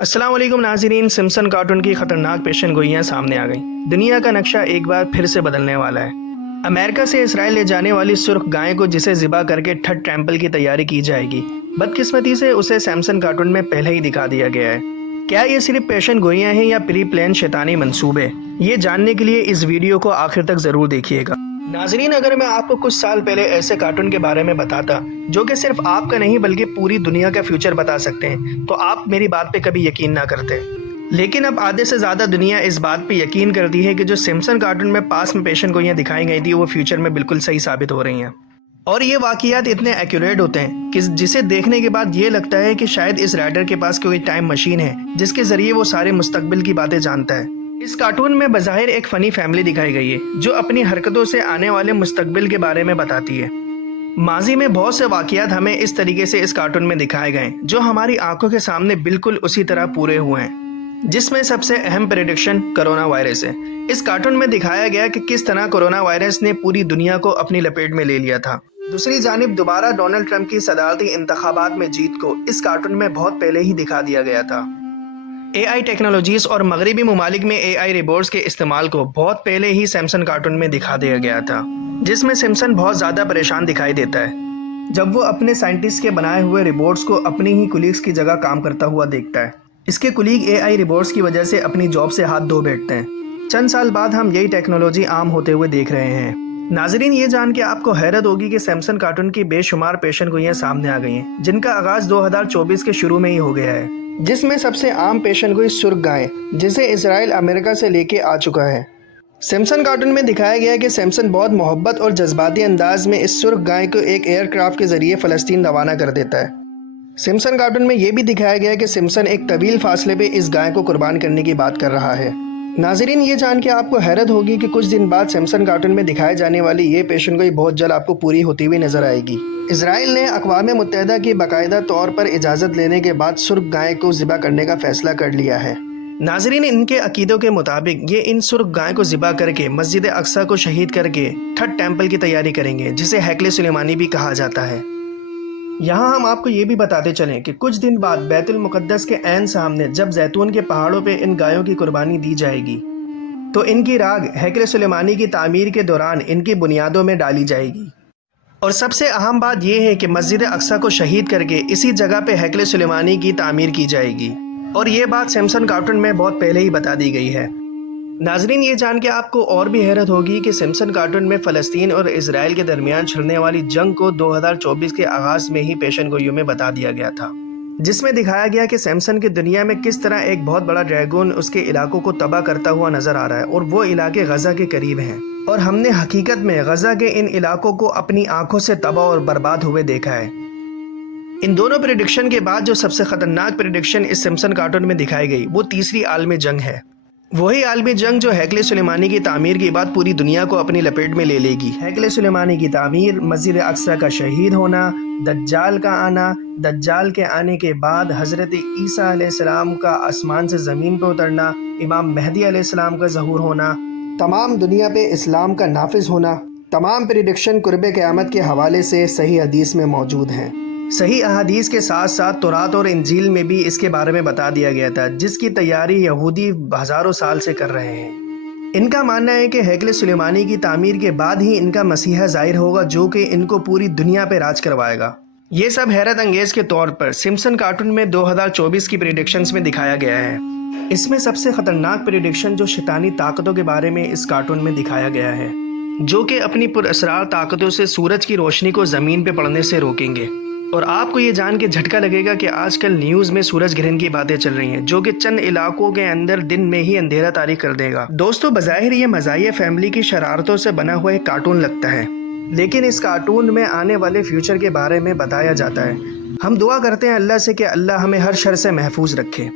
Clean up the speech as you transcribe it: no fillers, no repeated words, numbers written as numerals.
अस्सलाम वालेकुम नाज़रीन। सिम्पसन कार्टून की खतरनाक पेशन गोइयाँ सामने आ गई। दुनिया का नक्शा एक बार फिर से बदलने वाला है। अमेरिका से इसराइल ले जाने वाली सुर्ख गाय को जिसे ज़िबा करके थर्ड टेम्पल की तैयारी की जाएगी, बदकिस्मती से उसे सैमसन कार्टून में पहले ही दिखा दिया गया है। क्या ये सिर्फ पेशन गोइयाँ हैं या प्री प्लान शैतानी मंसूबे? ये जानने के लिए इस वीडियो को आखिर तक ज़रूर देखिएगा। नाजरीन, अगर मैं आपको कुछ साल पहले ऐसे कार्टून के बारे में बताता जो कि सिर्फ आपका नहीं बल्कि पूरी दुनिया का फ्यूचर बता सकते हैं, तो आप मेरी बात पे कभी यकीन ना करते। लेकिन अब आधे से ज़्यादा दुनिया इस बात पे यकीन करती है कि जो सिम्पसन कार्टून में पास में पेशन गोइयाँ दिखाई गई थी वो फ्यूचर में बिल्कुल सही साबित हो रही हैं। और ये वाक़ियात इतने एक्यूरेट होते हैं कि जिसे देखने के बाद ये लगता है कि शायद इस राइटर के पास कोई टाइम मशीन है जिसके ज़रिए वो सारे मुस्तकबिल की बातें जानता है। इस कार्टून में बज़ाहिर एक फ़नी फैमिली दिखाई गई है जो अपनी हरकतों से आने वाले मुस्तकबिल के बारे में बताती है। माजी में बहुत से वाक़ियात हमें इस तरीके से इस कार्टून में दिखाए गए जो हमारी आंखों के सामने बिल्कुल उसी तरह पूरे हुए हैं, जिसमें सबसे अहम प्रेडिक्शन कोरोना वायरस है। इस कार्टून में दिखाया गया कि किस तरह कोरोना वायरस ने पूरी दुनिया को अपनी लपेट में ले लिया था। दूसरी जानिब दोबारा डोनाल्ड ट्रंप की सदारती इंतखाबात में जीत को इस कार्टून में बहुत पहले ही दिखा दिया गया था। AI टेक्नोलॉजीज और मगरबी ममालिक में AI रिबोट्स के इस्तेमाल को बहुत पहले ही सैमसन कार्टून में दिखा दिया गया था, जिसमें सिम्पसन बहुत ज़्यादा परेशान दिखाई देता है जब वो अपने साइंटिस्ट के बनाए हुए रिबोट्स को अपनी ही कुलीग्स की जगह काम करता हुआ देखता है। इसके कुलीग AI रिबोट्स की वजह से अपनी जॉब से हाथ धो बैठते हैं। चंद साल बाद हम यही टेक्नोलॉजी आम होते हुए देख रहे हैं। नाजरीन, ये जान के आपको हैरत होगी कि सैमसन कार्टून की बेशुमार पेशन गोइयाँ सामने आ गई हैं, जिनका आगाज़ 2024 के शुरू में ही हो गया है, जिसमें सबसे आम पेशन गोई सुर्ख गाय जिसे इसराइल अमेरिका से लेके आ चुका है। सैमसन कार्टून में दिखाया गया है कि सैमसन बहुत मोहब्बत और जज्बाती अंदाज में इस सुर्ख गाय को एक एयरक्राफ्ट के जरिए फ़लस्तीन रवाना कर देता है। सैमसन कार्टून में यह भी दिखाया गया है कि सैमसन एक तवील फासले पे इस गाय को कुर्बान करने की बात कर रहा है। नाजरीन, ये जान के आपको हैरत होगी कि कुछ दिन बाद सैमसन कार्टून में दिखाए जाने वाली ये पेशन गोई बहुत जल्द आपको पूरी होती हुई नजर आएगी। इसराइल ने अक़वाम मुत्तहिदा की बाकायदा तौर पर इजाज़त लेने के बाद सुर्ख गाय को ज़िबा करने का फ़ैसला कर लिया है। नाजरीन, इनके अकीदों के मुताबिक ये इन सुर्ख गाय को ज़िबा करके मस्जिद अक्सा को शहीद करके थर्ड टेम्पल की तैयारी करेंगे, जिसे हैकले सुलेमानी भी कहा जाता है। यहाँ हम आपको ये भी बताते चलें कि कुछ दिन बाद बैतुल मुक़द्दस के ऐन सामने जब जैतून के पहाड़ों पे इन गायों की कुर्बानी दी जाएगी तो इनकी राग हैकले सुलेमानी की तामीर के दौरान इनकी बुनियादों में डाली जाएगी। और सबसे अहम बात यह है कि मस्जिद अक्सा को शहीद करके इसी जगह पे हैकले सुलेमानी की तामीर की जाएगी, और ये बात सैमसन कार्टून में बहुत पहले ही बता दी गई है। नाजरीन, ये जान के आपको और भी हैरत होगी कि सैमसन कार्टून में फ़लस्तीन और इसराइल के दरमियान छिड़ने वाली जंग को 2024 के आगाज़ में ही पेशन गोइयों में बता दिया गया था, जिसमें दिखाया गया कि सैमसन की दुनिया में किस तरह एक बहुत बड़ा ड्रैगन उसके इलाकों को तबाह करता हुआ नजर आ रहा है, और वो इलाके गज़ा के करीब हैं। और हमने हकीकत में गज़ा के इन इलाकों को अपनी आंखों से तबाह और बर्बाद हुए देखा है। इन दोनों प्रेडिक्शन के बाद जो सबसे खतरनाक प्रेडिक्शन इस सिम्पसन कार्टून में दिखाई गई वो तीसरी आलमी जंग है। वही आलमी जंग जो हैकले सुलेमानी की तामीर के बाद पूरी दुनिया को अपनी लपेट में ले लेगी। हैकले सुलेमानी की तामीर, मस्जिद अक्सा का शहीद होना, दज्जाल का आना, दज्जाल के आने के बाद हज़रत ईसा अलैहिस्सलाम का आसमान से ज़मीन पर उतरना, इमाम मेहदी अलैहिस्सलाम का ज़हूर होना, तमाम दुनिया पे इस्लाम का नाफिज होना, तमाम प्रेडिक्शन कुर्बे क़यामत के हवाले से सही हदीस में मौजूद हैं। सही अहादीस के साथ साथ तौरात और इंजील में भी इसके बारे में बता दिया गया था, जिसकी तैयारी यहूदी हज़ारों साल से कर रहे हैं। इनका मानना है कि हैकले सुलेमानी की तामीर के बाद ही इनका मसीहा ज़ाहिर होगा जो कि इनको पूरी दुनिया पे राज करवाएगा। ये सब हैरत अंगेज़ के तौर पर सिम्पसन कार्टून में 2024 की प्रेडिक्शंस में दिखाया गया है। इसमें सबसे ख़तरनाक प्रेडिक्शन जो शैतानी ताकतों के बारे में इस कार्टून में दिखाया गया है, जो कि अपनी पुरअसरार ताकतों से सूरज की रोशनी को ज़मीन पे पड़ने से रोकेंगे। और आपको ये जान के झटका लगेगा कि आजकल न्यूज़ में सूरज ग्रहण की बातें चल रही हैं, जो कि चंद इलाकों के अंदर दिन में ही अंधेरा तारी कर देगा। दोस्तों, बज़ाहिर ये मज़ाहिया फैमिली की शरारतों से बना हुआ एक कार्टून लगता है, लेकिन इस कार्टून में आने वाले फ्यूचर के बारे में बताया जाता है। हम दुआ करते हैं अल्लाह से कि अल्लाह हमें हर शर से महफूज रखे।